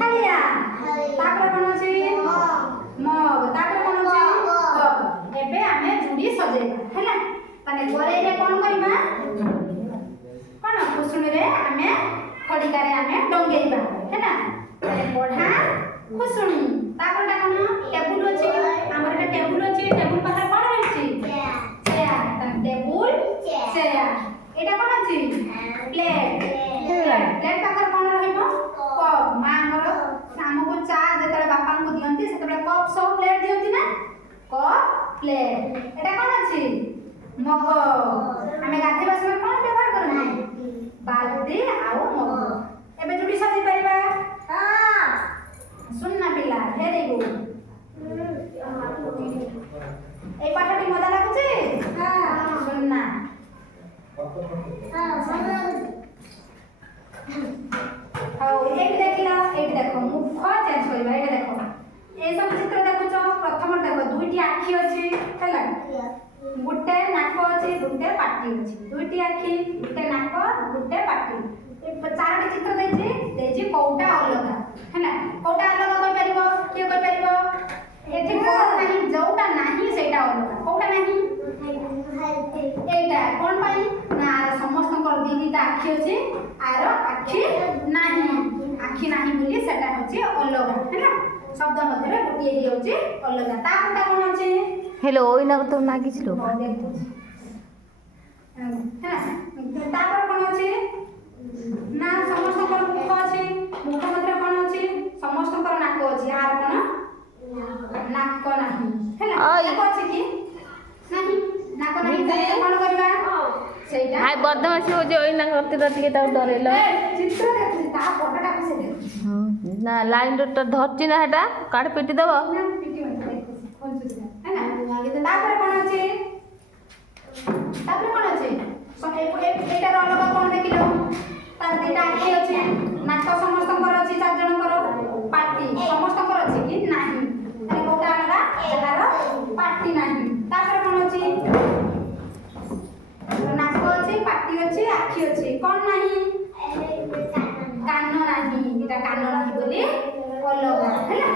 थालिया तापर कोन अछि मग तापर कोन अछि कप एबे आमे जुडी सजेबा हैला तने गोरे रे कोन करिबा कोन कुसुम रे आमे खडिका रे आमे डंगेइबा हैला तने पढा कुसुम तापर ता कोन टेबुल अछि हमर के टेबुल अछि टेबुल पाखा कोन अछि चेयर तने टेबुल चेयर एटा कोन अछि प्लेट प्लेट पाखर कोन रहइबो कप मा हमर हमको चा जेतले बापा को दियंती सेतले कप सब प्लेट दियंती ना कप प्लेट एटा कोन अछि मग हमें गाधे बसर कोन व्यवहार करना बाल्टी आउ मग एबे जुडी सजी परिबा हां सुनना पिला भेरी गुड ए पाठटी मजा लागुची हां सुनना हां सुनना हां एक देखिला एक देखो मुख चेंज करबा एटा देखो ए सब चित्र देखुचो प्रथम देखो दुईटी आखी अछि हैला गुटे नाक अछि गुटे पाटी अछि दुईटी आखी गुटे नाक गुटे पाटी ए चारटी चित्र देछि कोउटा अलगा हैला कोउटा अलगा कोइ परिबो के कोइ परिबो एठी कोन नाही जोटा नाही सेटा अलगा कोउटा नाही एटा कोन पाई ना समस्त कर दीटा आखी अछि आर आखी नाही बोली सेटा होछि अलगा हैला शब्द मध्ये गोटिए ही होछि अलगा ता कोटा कोन अछि हेलो इना तो नागिछलो हैला तापर कोन अछि ना समस्त कर मुख अछि मुख मध्ये कोन अछि समस्त कर नाक अछि आर कोन नाक नाही हैला नाक अछि कि नाही नाक नाही त कोन करबा सेटा हाय बदमाशी हो जे इना करते टिके ता डरेलो चित्र देखि ता फोटोटा कसे देखि ना लाइन तो धरछि ना हेटा काट पेटी दबो ना पिटी मत खोल सुना हैला आगे तो तापर कोन अछि तापर कोन अछि एटा अलगा कोन देखिलो तार दिटा आखी अछि नाक समस्त कर अछि चार जन कर पाटी समस्त कर अछि कि नाही अरे कोटा अलगा जहार पाटी नाही तापर कोन अछि नाक अछि पाटी अछि आखी अछि कोन नाही कान नाही एटा कान नाही बोली अलगा हैला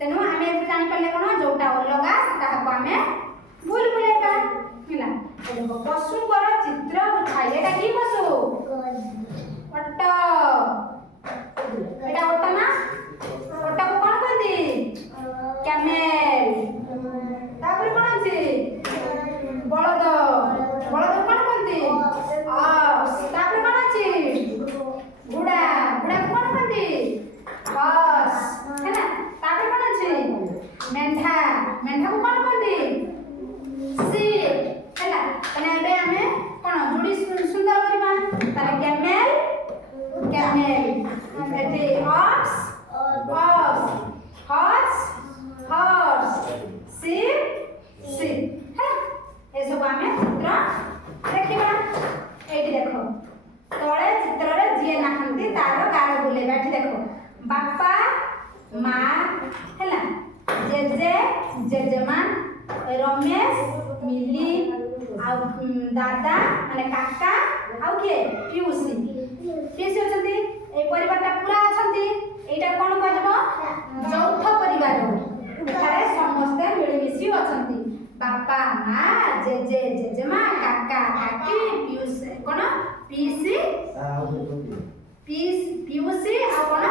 तेनु हमें एते जानि पले कोन जोटा अलगा ताहाको हमें भूल भुलेबा हैला देखो पशु कर चित्र उठाई एटा की पशु ओट एटा ओट ना ओट को कोन कहती कैमेल तापर कोन अछि बळद बळद कोन कहती तापर कोन अछि घोड़ा घोड़ा को कोन कहती बस हैना तापर कोन अछि मेंढा मेंढा को कोन कहती शीप हैला तने एबे हमें कोन जुडी सुंदर करबा तारे कैमेल कैमेल एते ox horse horse sheep sheep है ए सब हमें चित्र देखिबा एठी देखो तळे चित्र रे जिए नाहंती तार गार बुले बैठी देखो बापा मां हैला जेजे जेजेमा रमेश मिली आ दादा माने काका आउ के पियुसी पियुसी अछंती ए परिवारटा पूरा अछंती एटा कोन कहजबो चौथ परिवार एठारे समस्त मिलिमिसी अछंती बापा मां जेजे जेजेमा काका काकी पियुसी कोन पियुसी पियुसी आ कोन